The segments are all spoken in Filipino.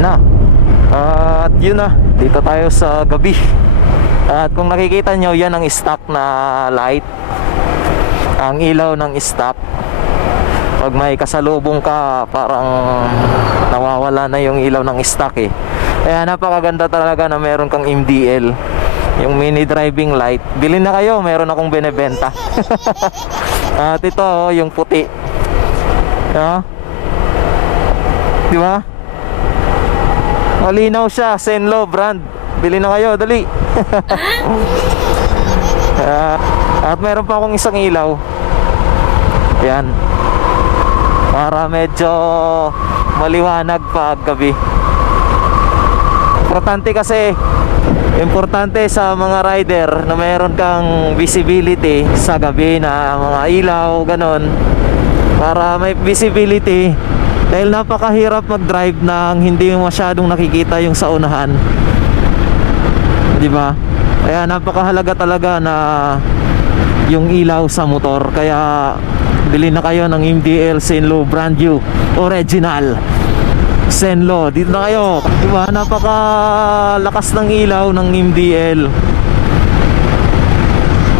na. At yun na, dito tayo sa gabi. At kung nakikita nyo, yan ang stock na light, ang ilaw ng stock. Pag may kasalubong ka, parang nawawala na yung ilaw ng stock eh. Kaya napakaganda talaga na meron kang MDL, yung mini driving light. Bilhin na kayo, meron akong binebenta. At ito yung puti, di ba? Malinaw siya, Senlo brand. Bilhin na kayo, dali. At meron pa akong isang ilaw, yan, para medyo maliwanag pag gabi. Importante sa mga rider na meron kang visibility sa gabi, na mga ilaw, ganon, para may visibility. Dahil napakahirap mag-drive nang hindi masyadong nakikita yung sa unahan, di ba? Kaya napakahalaga talaga na yung ilaw sa motor. Kaya bilhin na kayo ng MDL Senlo brand new, original Senlo. Dito na kayo, di ba? Napakalakas ng ilaw ng MDL.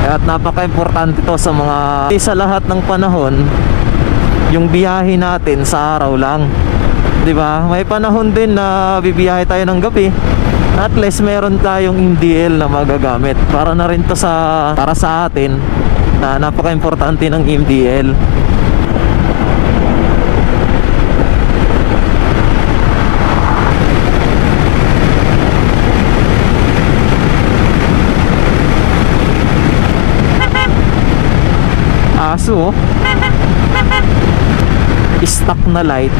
At napaka-importante to sa mga, sa lahat ng panahon. Yung biyahe natin sa araw lang, di ba? May panahon din na bibiyahe tayo ng gabi. At least meron tayong MDL na magagamit. Para na rin to para sa atin, na napaka-importante ng MDL. Aso, stock na light.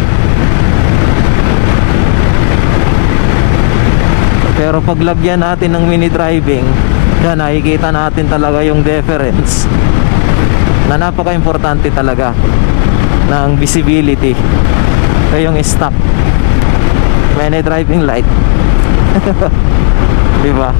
Pero pag lagyan natin ng mini driving, yan, nakikita natin talaga yung difference, na napaka-importante talaga ng visibility. Ito yung stock mini driving light. Diba?